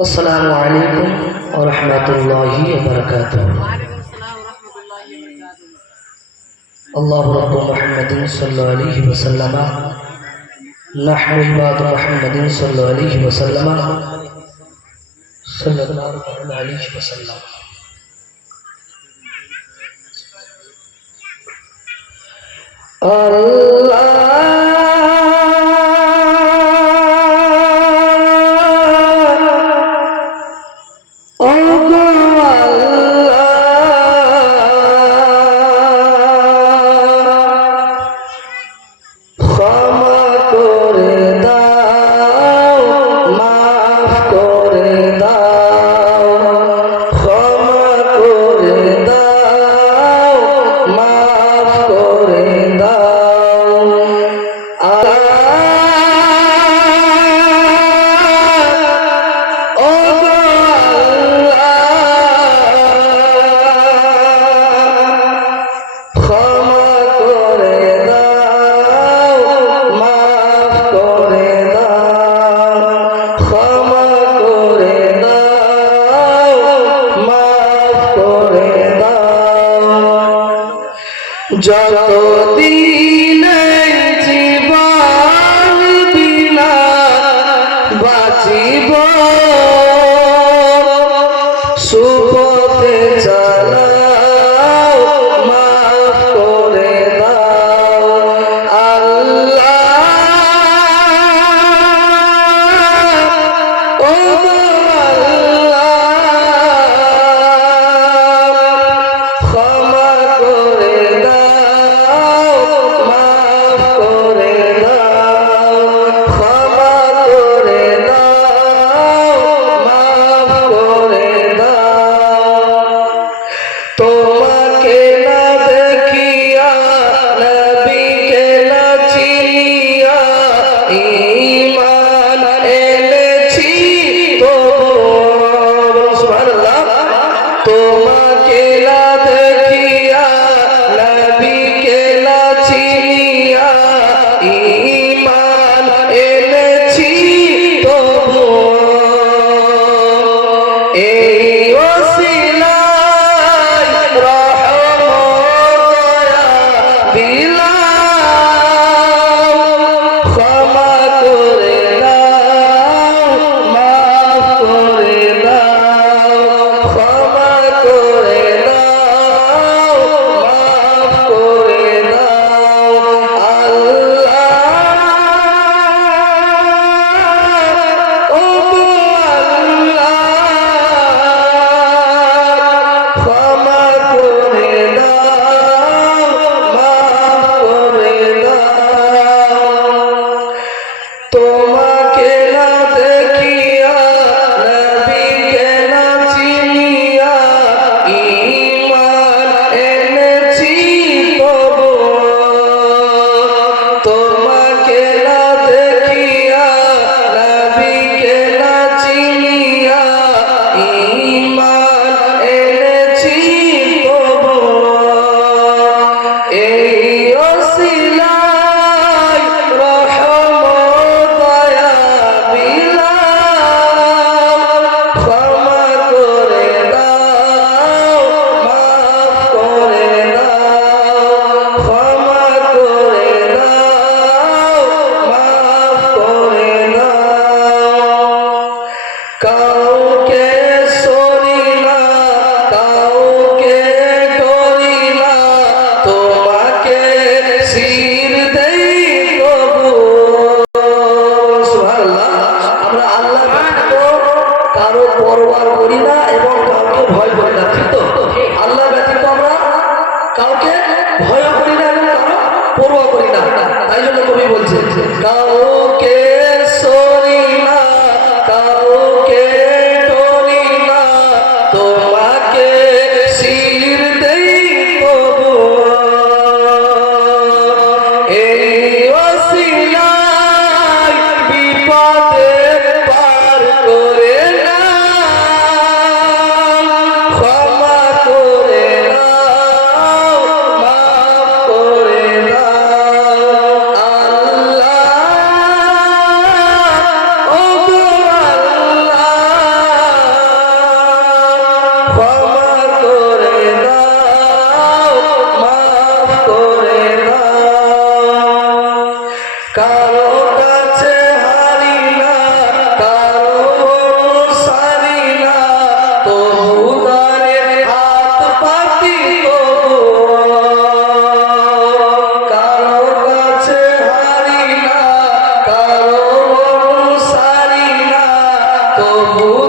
अस्सलामु अलैकुम व रहमतुल्लाहि व बरकातुहू। अल्लाहु रब्बु मुहम्मदिन सल्लल्लाहु अलैहि वसल्लम नहनु इबादु मुहम्मदिन सल्लल्लाहु अलैहि वसल्लम सल्लल्लाहु अलैहि वसल्लम। যতদিন জীবন বিনা বাঁচিব সুপথে চালাও মাফ করে দাও আল্লাহ ও আল্লাহ ক্ষমা করে দাও মাফ করে দাও ক্ষমা করে দাও মাফ করে দাও তোমাকে না দেখিয়া নবীকে না চিনিয়া ঈমান এনেছি সুবহানাল্লাহ তোমাকে না দেখিয়া নবীকে না চিনিয়া ঈমান এনেছি তবু এই ওসিলায় রহমত দয়া বিলাও ক্ষমা করে দাও মাফ করে দাও ক্ষমা করে দাও মাফ করে দাও আল্লাহ ও আল্লাহ ক্ষমা করে দাও মাফ করে দাও তোমাকে না দেখিয়া নবীকে না চিনিয়া ঈমান এনেছি তবু তোমাকে না দেখিয়া নবীকে না চিনিয়া ঈমান এনেছি তবু এই ওসিলায় রহমত দয়া বিলাও ক্ষমা করে দাও মাফ করে দাও ক্ষমা করে দাও মাফ করে দাও কাউকে সরি না কাউকে করি না তোমাকে শির দেই প্রভু সুবহানাল্লাহ আমরা আল্লাহ ব্যতীত কারো পরোয়া করি না এবং কাউকে ভয় করি না ঠিক তো আল্লাহ ব্যতীত আমরা কাউকে ভয় করি না এবং কারো পরোয়া করি না তাই জন্য কবি বলছে কাউকে সরি না কাউকে করি না তোমাকে শির দেই প্রভু এই ওসিলায় বিপদে পার করে না ক্ষমা তবু